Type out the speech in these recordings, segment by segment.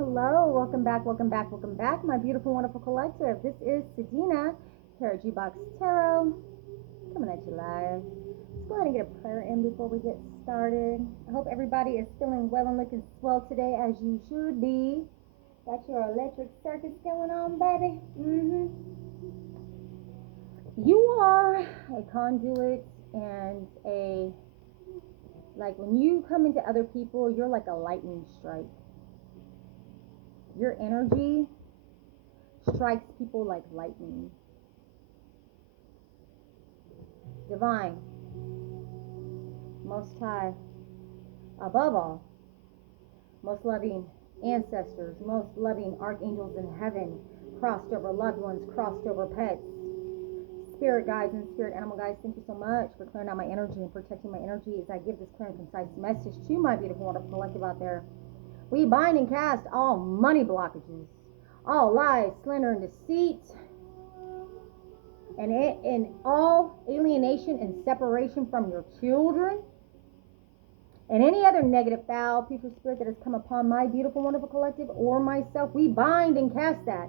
Hello, welcome back, my beautiful, wonderful collective. This is Sedina here at G-Box Tarot, coming at you live. Let's go ahead and get a prayer in before we get started. I hope everybody is feeling well and looking swell today, as you should be. Got your electric circus going on, baby. You are a conduit and like when you come into other people, you're like a lightning strike. Your energy strikes people like lightning. Divine, Most High, above all, most loving ancestors, most loving archangels in heaven, crossed over loved ones, crossed over pets, spirit guides and spirit animal guides, thank you so much for clearing out my energy and protecting my energy as I give this clear and concise message to my beautiful, wonderful collective out there. We bind and cast all money blockages, all lies, slander, and deceit, and all alienation and separation from your children, and any other negative, foul, putrid spirit that has come upon my beautiful, wonderful collective or myself. We bind and cast that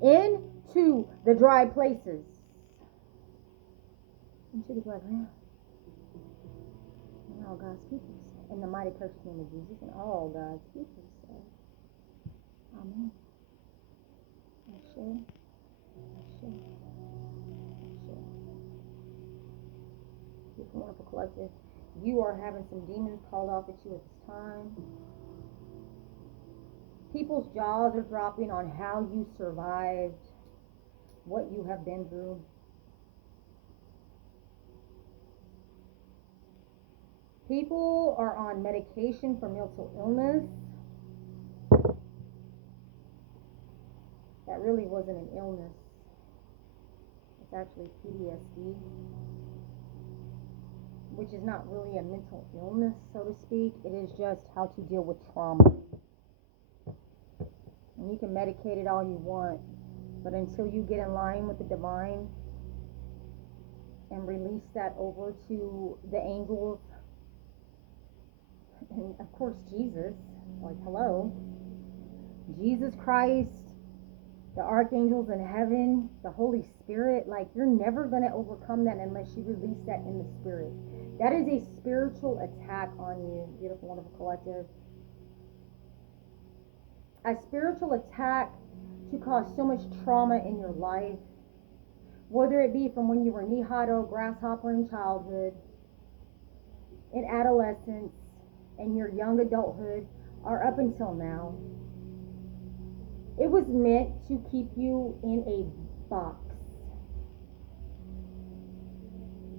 into the dry places. Into the dry ground. And all God's people say, in the mighty precious name of Jesus, and all God's people say, Amen. Ashe. Ashe. Ashe. Beautiful, wonderful collective. You are having some demons called off at you at this time. People's jaws are dropping on how you survived, what you have been through. People are on medication for mental illness. That really wasn't an illness. It's actually PTSD, which is not really a mental illness, so to speak. It is just how to deal with trauma. And you can medicate it all you want, but until you get in line with the divine and release that over to the angels, and of course Jesus, like hello, Jesus Christ, the archangels in heaven, the Holy Spirit, like you're never going to overcome that unless you release that in the spirit. That is a spiritual attack on you, beautiful, wonderful collective. A spiritual attack to cause so much trauma in your life, whether it be from when you were knee-high grasshopper in childhood, in adolescence, in your young adulthood, or up until now. It was meant to keep you in a box.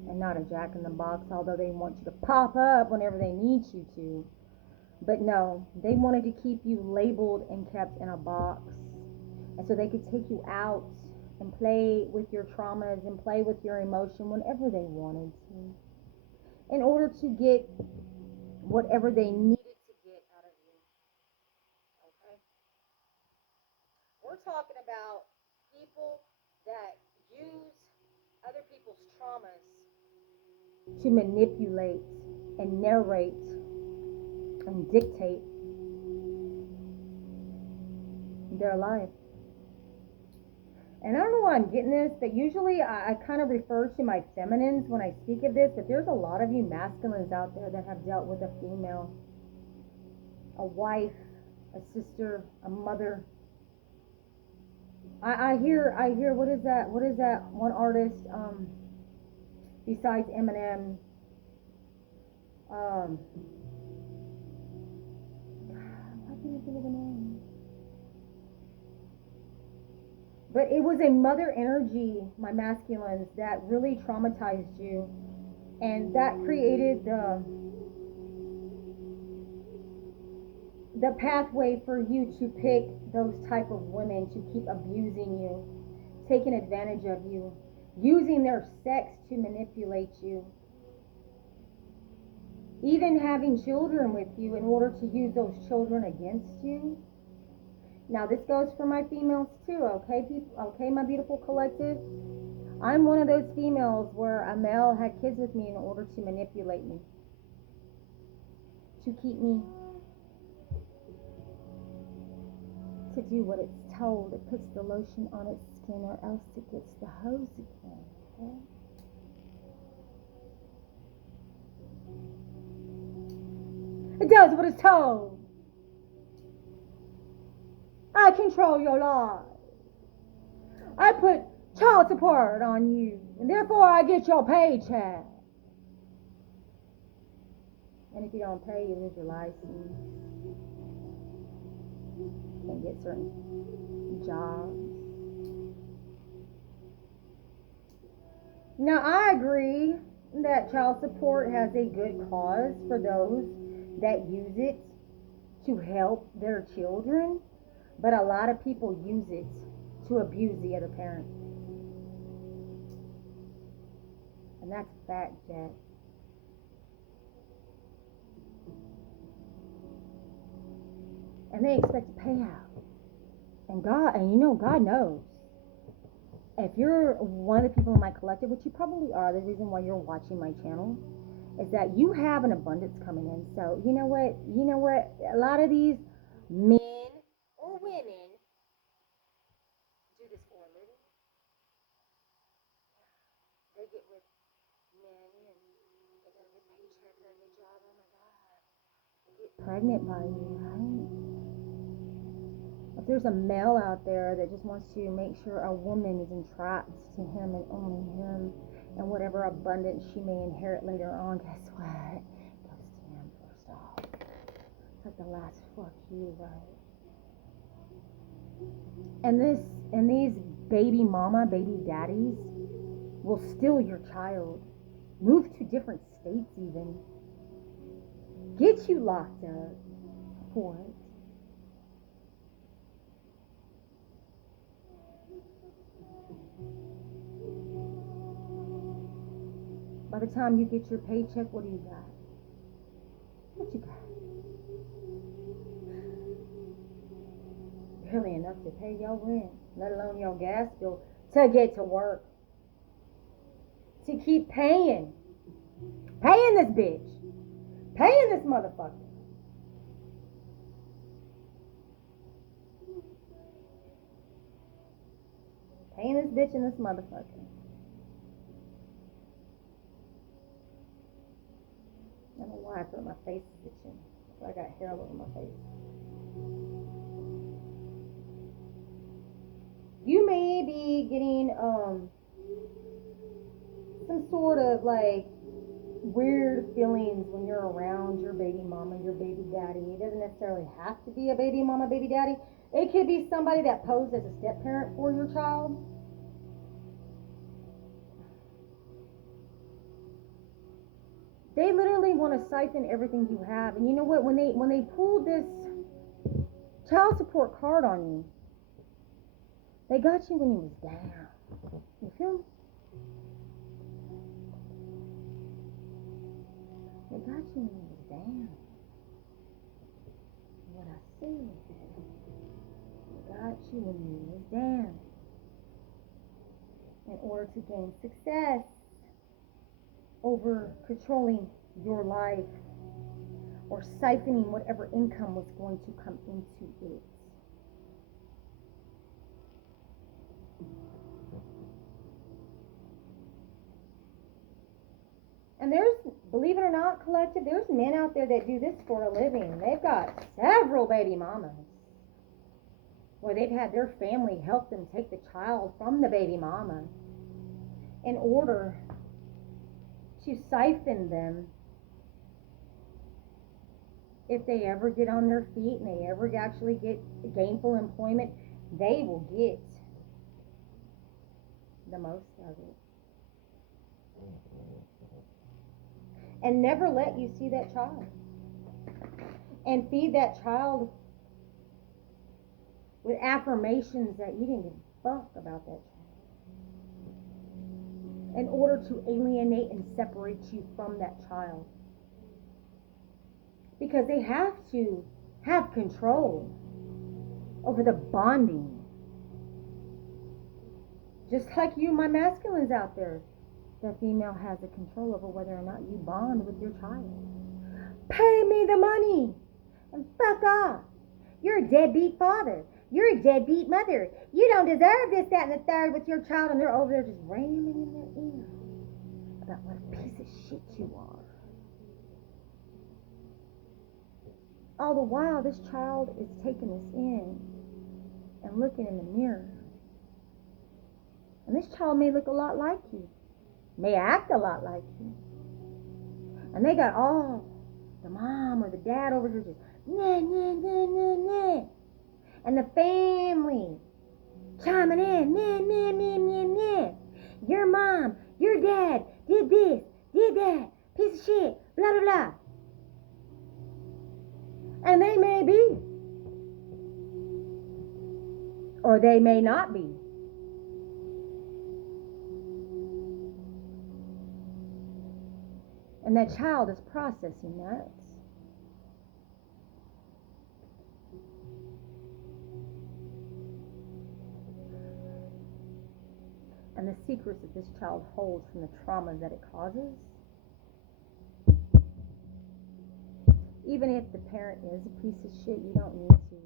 And not a jack in the box, although they want you to pop up whenever they need you to. But no, they wanted to keep you labeled and kept in a box. And so they could take you out and play with your traumas and play with your emotion whenever they wanted to, in order to get whatever they needed to get out of you. Okay? We're talking about people that use other people's traumas to manipulate and narrate and dictate their life. And I don't know why I'm getting this, but usually I kind of refer to my feminines when I speak of this, but there's a lot of you masculines out there that have dealt with a female, a wife, a sister, a mother. I hear, what is that one artist, besides Eminem, I can't think of the name. But it was a mother energy, my masculines, that really traumatized you. And that created the pathway for you to pick those type of women to keep abusing you, taking advantage of you, using their sex to manipulate you, even having children with you in order to use those children against you. Now this goes for my females too, okay, people? Okay, my beautiful collective. I'm one of those females where a male had kids with me in order to manipulate me, to keep me to do what it's told. It puts the lotion on its skin, or else it gets the hose again. Okay? It does what it's told. I control your life. I put child support on you, and therefore I get your paycheck. And if you don't pay, you lose your license. You can't get certain jobs. Now, I agree that child support has a good cause for those that use it to help their children, but a lot of people use it to abuse the other parent. And that's a fact, Jack. And they expect a payout. And God knows. If you're one of the people in my collective, which you probably are, the reason why you're watching my channel is that you have an abundance coming in. So you know what? A lot of these men or women do this for a living. They get with men and they got a good paycheck or a good job. Oh my God. They get pregnant by you, right? If there's a male out there that just wants to make sure a woman is entrapped to him and only him, and whatever abundance she may inherit later on, guess what? It goes to him first off. It's like the last fuck you, right? And these baby mama, baby daddies will steal your child, move to different states even, get you locked up for it. By the time you get your paycheck, what do you got? What you got? Barely enough to pay your rent, let alone your gas bill, to get to work. To keep paying. Paying this bitch. Paying this motherfucker. Paying this bitch and this motherfucker. I don't know why I thought my face is itching. I got hair all over my face. You may be getting some sort of like weird feelings when you're around your baby mama, your baby daddy. It doesn't necessarily have to be a baby mama, baby daddy. It could be somebody that posed as a step parent for your child. They literally want to siphon everything you have. And you know what? When they pulled this child support card on you, they got you when you was down. You feel me? They got you when you was down. What I see. They got you when you was down. In order to gain success over controlling your life or siphoning whatever income was going to come into it. And there's, believe it or not, collective, there's men out there that do this for a living. They've got several baby mamas where they've had their family help them take the child from the baby mama in order to siphon them. If they ever get on their feet and they ever actually get gainful employment, they will get the most of it. And never let you see that child. And feed that child with affirmations that you didn't give a fuck about that child. In order to alienate and separate you from that child. Because they have to have control over the bonding. Just like you, my masculines out there. The female has a control over whether or not you bond with your child. Pay me the money and fuck off. You're a deadbeat father. You're a deadbeat mother. You don't deserve this, that, and the third with your child. And they're over there just railing in their ear about what a piece of shit you are. All the while, this child is taking this in and looking in the mirror. And this child may look a lot like you, may act a lot like you. And they got all the mom or the dad over here just, nah, nah, nah, nah, nah. And the family chiming in, nah, nah, nah, nah, nah. Your mom, your dad did this, did that, piece of shit, blah, blah, blah. And they may be, or they may not be. And that child is processing that. And the secrets that this child holds from the trauma that it causes, even if the parent is a piece of shit, you don't need to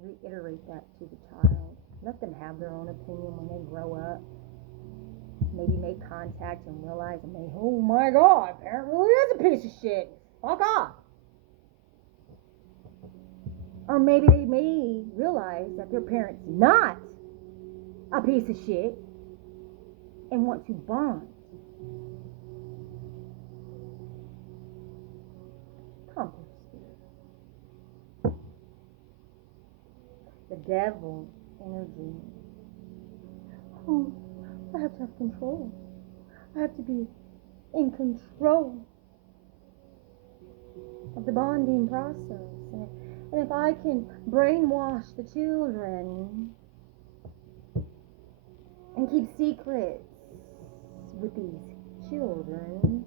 reiterate that to the child. Let them have their own opinion when they grow up. Maybe make contact and realize, oh my God, parent really is a piece of shit. Fuck off. Or maybe they may realize that their parent's not a piece of shit and want to bond. Come here, Spirit. The devil energy. Oh, I have to have control. I have to be in control of the bonding process. And if I can brainwash the children and keep secrets with these children,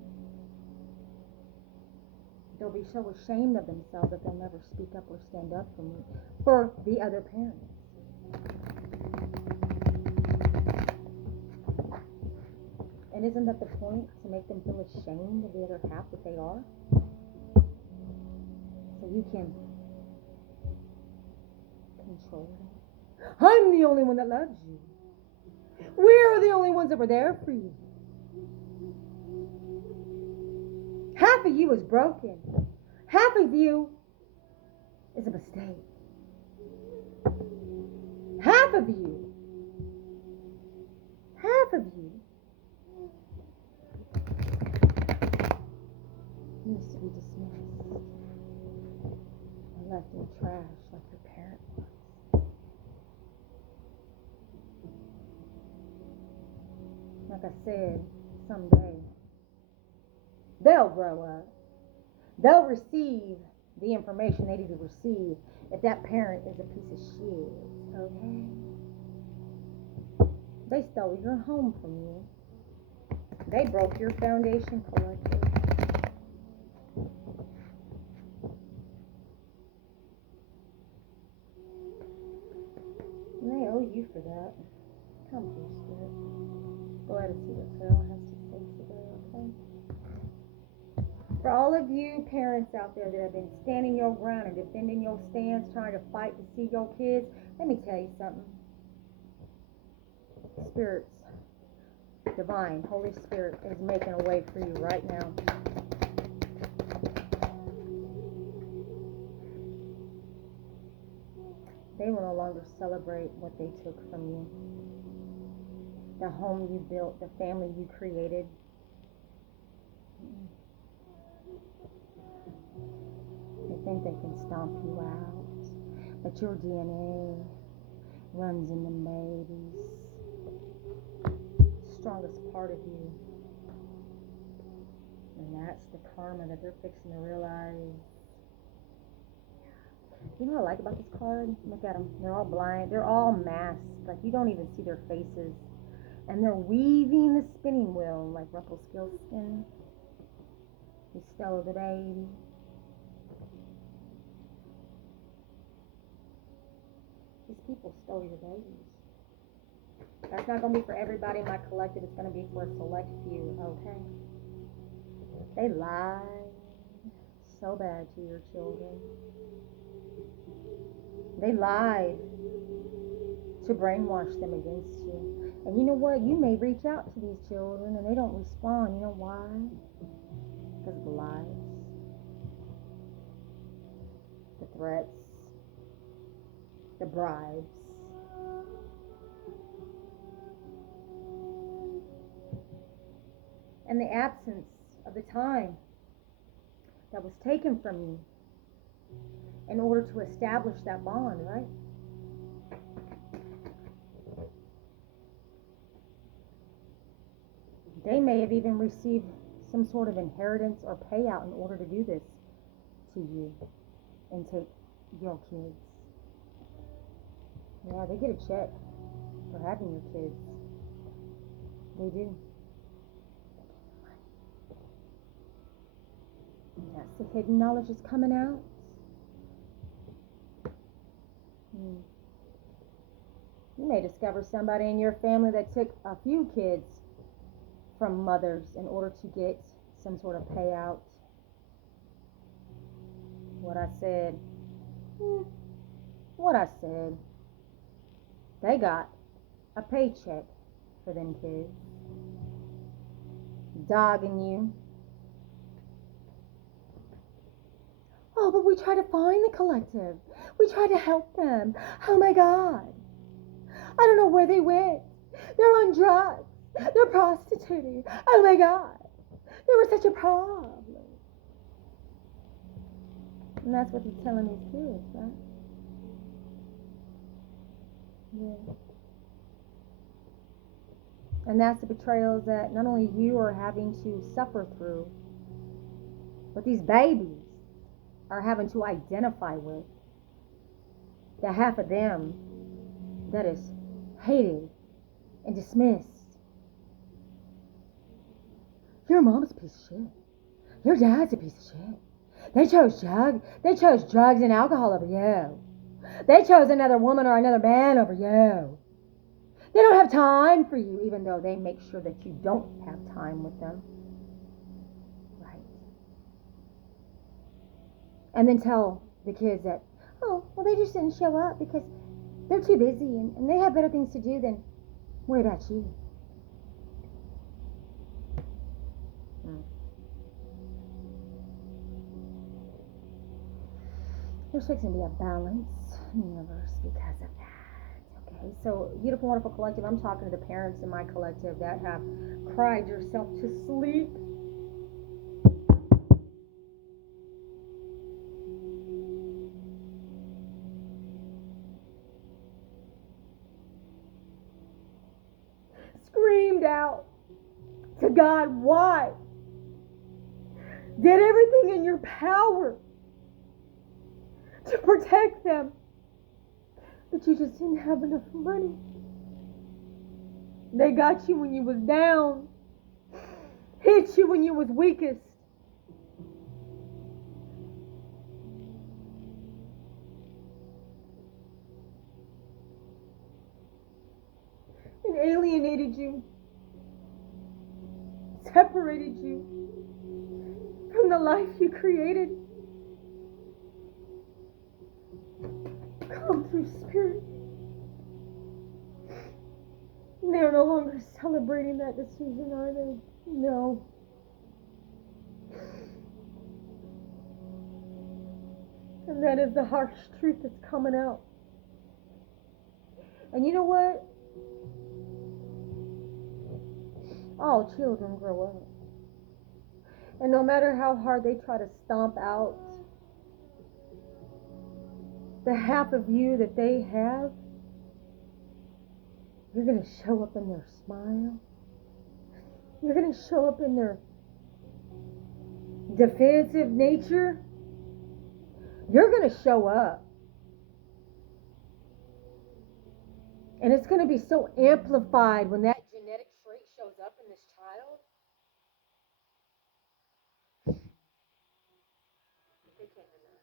they'll be so ashamed of themselves that they'll never speak up or stand up for me, for the other parents. And isn't that the point, to make them feel ashamed of the other half that they are? So you can control them. I'm the only one that loves you. We're the only ones that were there for you. Half of you is broken. Half of you is a mistake. Half of you needs to be dismissed and left in trash like your parent was. Like I said, someday they'll grow up. They'll receive the information they need to receive if that parent is a piece of shit, okay? They stole your home from you. They broke your foundation collective. And they owe you for that. Come here, Spirit. Go ahead and see what Carol has to say today, okay? For all of you parents out there that have been standing your ground and defending your stance, trying to fight to see your kids, let me tell you something. Spirits, divine, Holy Spirit is making a way for you right now. They will no longer celebrate what they took from you. The home you built, the family you created. They think they can stomp you out, but your DNA runs in the babies. Strongest part of you. And that's the karma that they're fixing to realize. You know what I like about this card? Look at them. They're all blind. They're all masked. Like, you don't even see their faces. And they're weaving the spinning wheel like Rumpelstiltskin. He stole the baby. These people stole your babies. That's not going to be for everybody in my collective. It's going to be for a select few, okay? They lied so bad to your children. They lied to brainwash them against you. And you know what? You may reach out to these children and they don't respond. You know why? Because of the lies, the threats, the bribes. And the absence of the time that was taken from you in order to establish that bond, right? They may have even received some sort of inheritance or payout in order to do this to you and take your kids. Yeah, they get a check for having your kids. They do. That's the hidden knowledge that's coming out. You may discover somebody in your family that took a few kids from mothers in order to get some sort of payout. What I said. They got a paycheck for them kids. Dogging you. Oh, but we try to find the collective. We try to help them. Oh my God. I don't know where they went. They're on drugs. They're prostituting. Oh my God. They were such a problem. And that's what you're telling these kids, right? Yeah. And that's the betrayals that not only you are having to suffer through, but these babies are having to identify with. The half of them that is hated and dismissed. Your mom's a piece of shit. Your dad's a piece of shit. They chose drugs and alcohol over you. They chose another woman or another man over you. They don't have time for you, even though they make sure that you don't have time with them. Right. And then tell the kids that, oh, well, they just didn't show up because they're too busy and they have better things to do than worry about you. There's fixing to be a balance in the universe because of that. Okay, so Beautiful Wonderful Collective, I'm talking to the parents in my collective that have cried yourself to sleep. Screamed out to God, why? Did everything in your power to protect them, but you just didn't have enough money. They got you when you was down, hit you when you was weakest. And alienated you, separated you from the life you created. Come through spirit. They're no longer celebrating that decision, are they? No. And that is the harsh truth that's coming out. And you know what? All children grow up. And no matter how hard they try to stomp out the half of you that they have, you're going to show up in their smile. You're going to show up in their defensive nature. You're going to show up. And it's going to be so amplified when that genetic trait shows up in this child. They can't deny.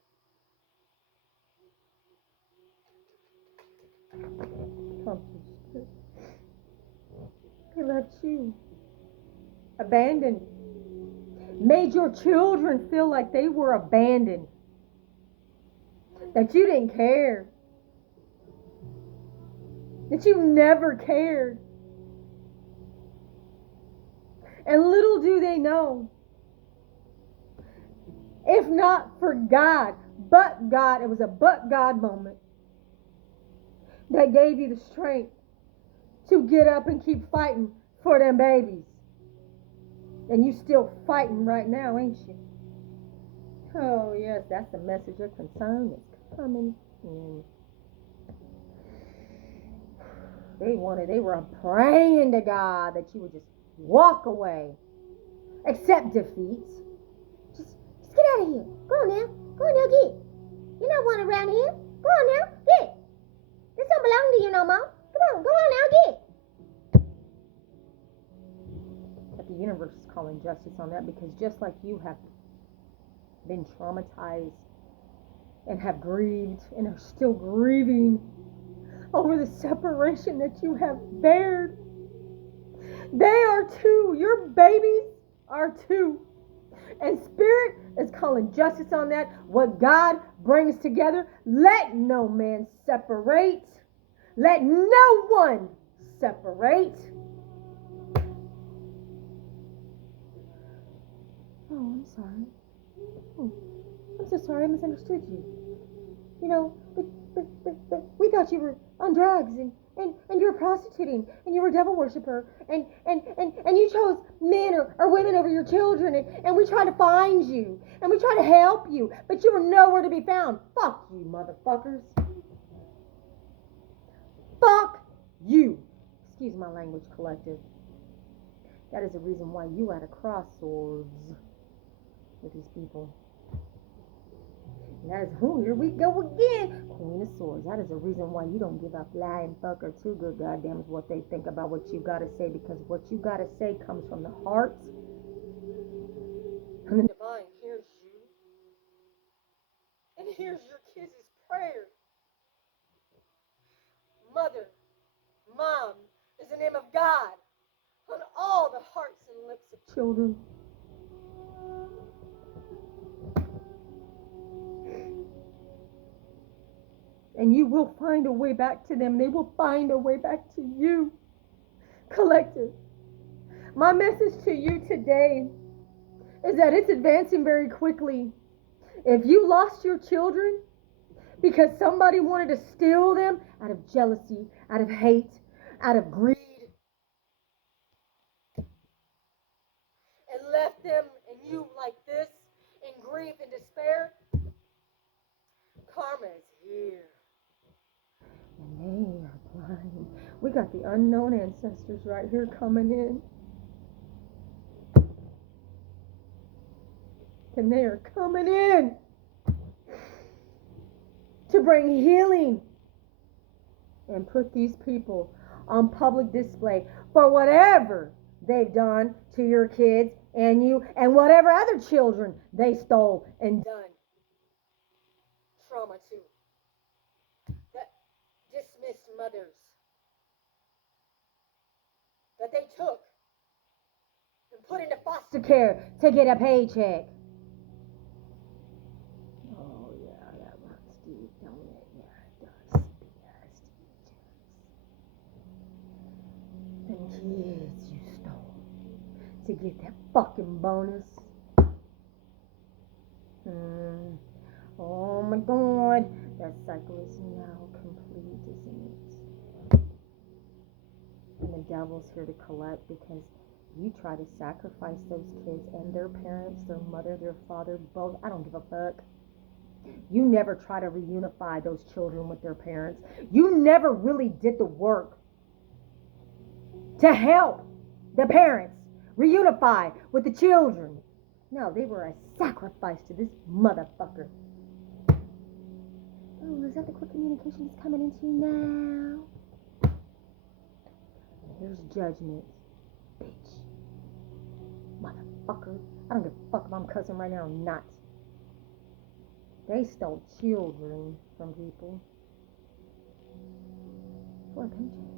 They left you abandoned. Made your children feel like they were abandoned. That you didn't care. that you never cared. And little do they know, if not for God, but God, it was a but God moment that gave you the strength to get up and keep fighting for them babies. And you still fighting right now, ain't you? Oh, yes, that's the message of concern that's coming in. They were praying to God that you would just walk away, accept defeat. Just get out of here. Go on now. Go on now, get. You're not one around here. Go on now, get. This don't belong to you no more. Come on, go on now, get. But the universe is calling justice on that, because just like you have been traumatized and have grieved and are still grieving over the separation that you have bared, they are too. Your babies are too. And Spirit is calling justice on that. What God brings together, let no man separate. Let no one separate. Oh, I'm sorry. Oh, I'm so sorry. I misunderstood you. You know, but we thought you were on drugs and you were prostituting and you were a devil worshiper and you chose men or women over your children and we tried to find you and we tried to help you, but you were nowhere to be found. Fuck you, motherfuckers. Fuck you. Excuse my language, collective. That is the reason why you are at a crossroads with these people. And that is, here we go again. Queen of Swords. That is the reason why you don't give a flying fucker too good goddamn is what they think about what you gotta say, because what you gotta say comes from the heart. And the divine hears you. And hears your kids' prayer. Mother, Mom is the name of God on all the hearts and lips of children. And you will find a way back to them. They will find a way back to you. Collective. My message to you today is that it's advancing very quickly. If you lost your children because somebody wanted to steal them out of jealousy, out of hate, out of greed, and left them and you like this in grief and despair, karma is here. And they are blind. We got the unknown ancestors right here coming in. And they are coming in to bring healing and put these people on public display for whatever they've done to your kids and you and whatever other children they stole and done trauma to. That dismissed mothers that they took and put into foster care to get a paycheck. Oh, yeah, that runs deep, don't it? Yeah, it does. Them kids you stole to get that fucking bonus. Oh my God, that cycle is now complete, isn't it? And the devil's here to collect, because you try to sacrifice those kids and their parents, their mother, their father, both. I don't give a fuck. You never try to reunify those children with their parents. You never really did the work to help the parents reunify with the children. No, they were a sacrifice to this motherfucker. Oh, is that the quick communication that's coming into you now? Here's judgment, bitch. Motherfucker. I don't give a fuck if I'm cussing right now or not. They stole children from people for a paycheck.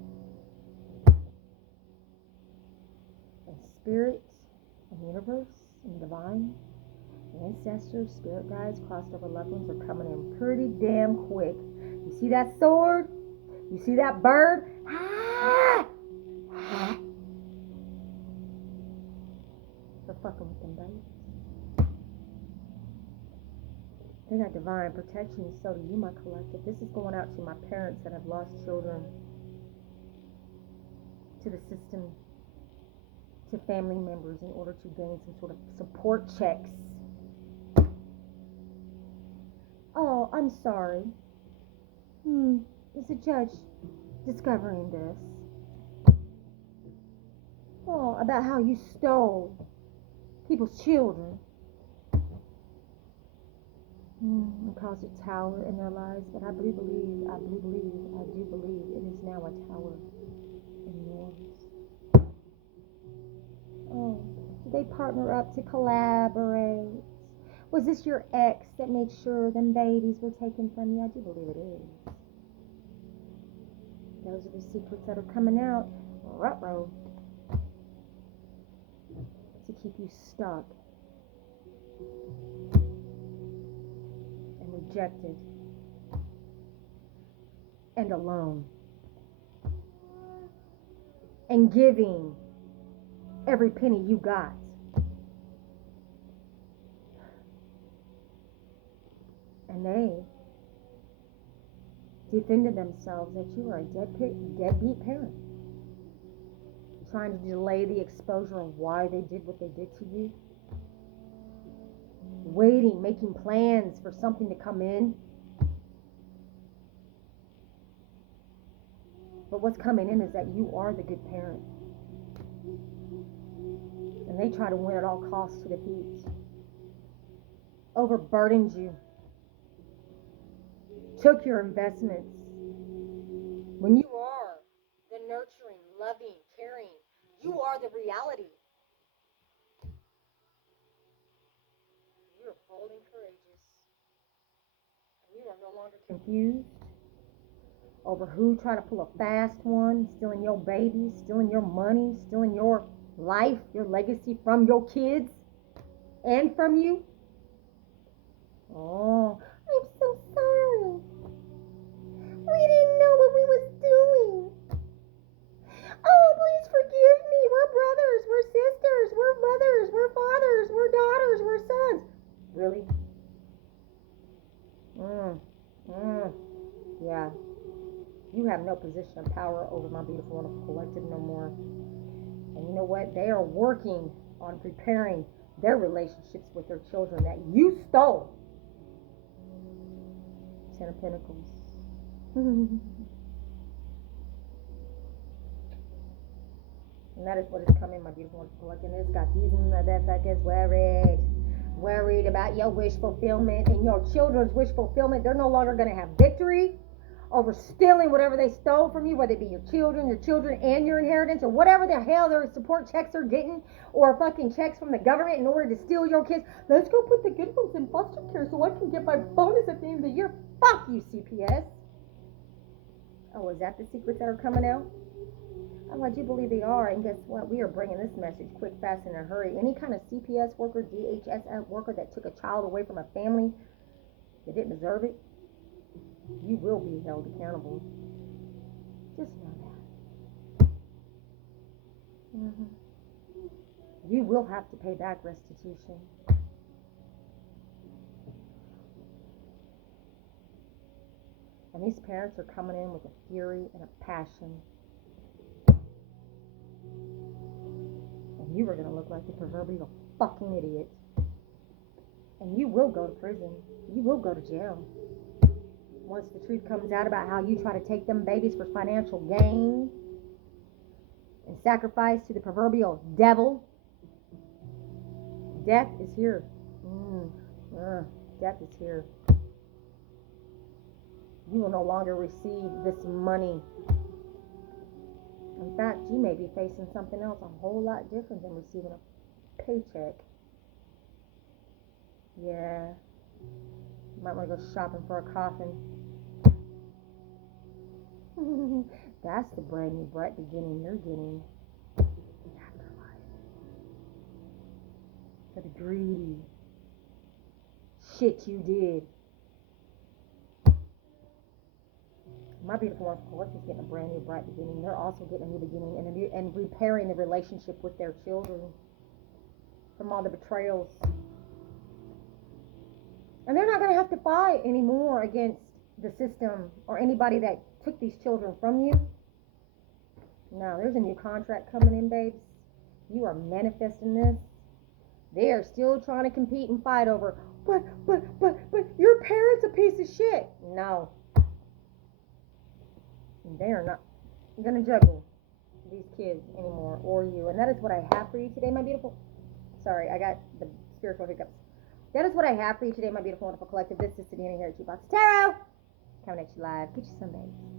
And spirit and universe and divine, ancestors, spirit guides, crossed over loved ones are coming in pretty damn quick. You see that sword? You see that bird? For fucking with them babies. They got divine protection, and so do you, my collective. This is going out to my parents that have lost children, to the system, to family members in order to gain some sort of support checks. Oh, I'm sorry. Is the judge discovering this? Oh, about how you stole people's children. And caused a tower in their lives, but I do believe it is now a tower in yours. Oh, did they partner up to collaborate? Was this your ex that made sure them babies were taken from you? I do believe it is. Those are the secrets that are coming out. Ruh-roh. To keep you stuck and rejected and alone and giving every penny you got. And they defended themselves that you were a deadbeat parent, trying to delay the exposure of why they did what they did to you, waiting, making plans for something to come in. But what's coming in is that you are the good parent. And they try to win at all costs to defeat. Overburdened you. Took your investments. When you are the nurturing, loving, caring, you are the reality. You are bold and courageous. And you are no longer confused over who tried to pull a fast one, stealing your baby, stealing your money, stealing your life, your legacy from your kids and from you. Oh, I'm so sorry. We didn't know what we was doing. Oh, please forgive me. We're brothers, we're sisters, we're mothers, we're fathers, we're daughters, we're sons. Really? Yeah. You have no position of power over my beautiful, wonderful collective no more. And you know what? They are working on preparing their relationships with their children that you stole. Ten of Pentacles. And that is what is coming, my beautiful, wonderful collective. And it's got these motherfuckers worried about your wish fulfillment and your children's wish fulfillment. They're no longer going to have victory over stealing whatever they stole from you, whether it be your children and your inheritance, or whatever the hell their support checks are getting, or fucking checks from the government in order to steal your kids. Let's go put the good ones in foster care so I can get my bonus at the end of the year. Fuck you, CPS. Oh, is that the secrets that are coming out? Oh, I do believe they are. And guess what? We are bringing this message quick, fast, and in a hurry. Any kind of CPS worker, DHS worker that took a child away from a family that didn't deserve it, you will be held accountable. Just know that. You will have to pay back restitution. And these parents are coming in with a fury and a passion. And you are going to look like the proverbial fucking idiot. And you will go to prison. You will go to jail. Once the truth comes out about how you try to take them babies for financial gain and sacrifice to the proverbial devil, death is here. Death is here. You will no longer receive this money. In fact, you may be facing something else a whole lot different than receiving a paycheck. Yeah. You might want to go shopping for a coffin. That's the brand new bright beginning you're getting. Afterlife. For the greedy shit you did. My beautiful wonderful collective's getting a brand new bright beginning. They're also getting a new beginning and repairing the relationship with their children from all the betrayals. And they're not going to have to fight anymore against the system or anybody that took these children from you. No, there's a new contract coming in, babes. You are manifesting this. They are still trying to compete and fight over, but your parents a piece of shit. No. They are not going to juggle these kids anymore, or you. And that is what I have for you today, my beautiful. Sorry, I got the spiritual hiccups. That is what I have for you today, my beautiful, wonderful collective. This is Sedina here at Box Tarot. Coming at you live. Get you some, babes.